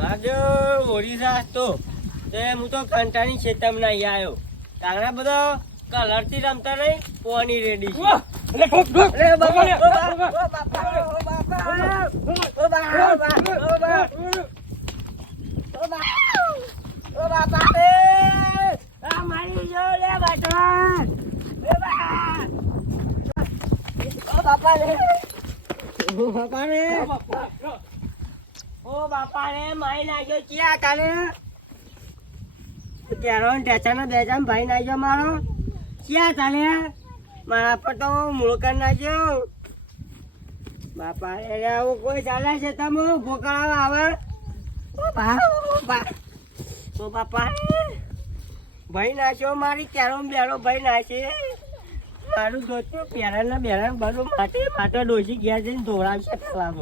માજો ઓરિસ્સા તો તે હું તો કંટાળી ખેતમ ના આવ્યો તારા બધો કલર થી રમતા નહીં પોની રેડી છે બાપા રે માઈ નાખ્યો ક્યાં કાલે કેરો ટેચા બેચા ભાઈ નાખ્યો મારો ક્યાં ચાલે મારા પર તો મૂળકર નાખ્યો બાપા રે આવું કોઈ ચાલે છે તમે ભોકળા આવે તો બાપા ભાઈ નાખ્યો મારી કેરો બેરો ભાઈ નાખે મારું દોસ્તો પેરા બધું માટે ડોસી ગયા જઈને ધોળાવશે પેલા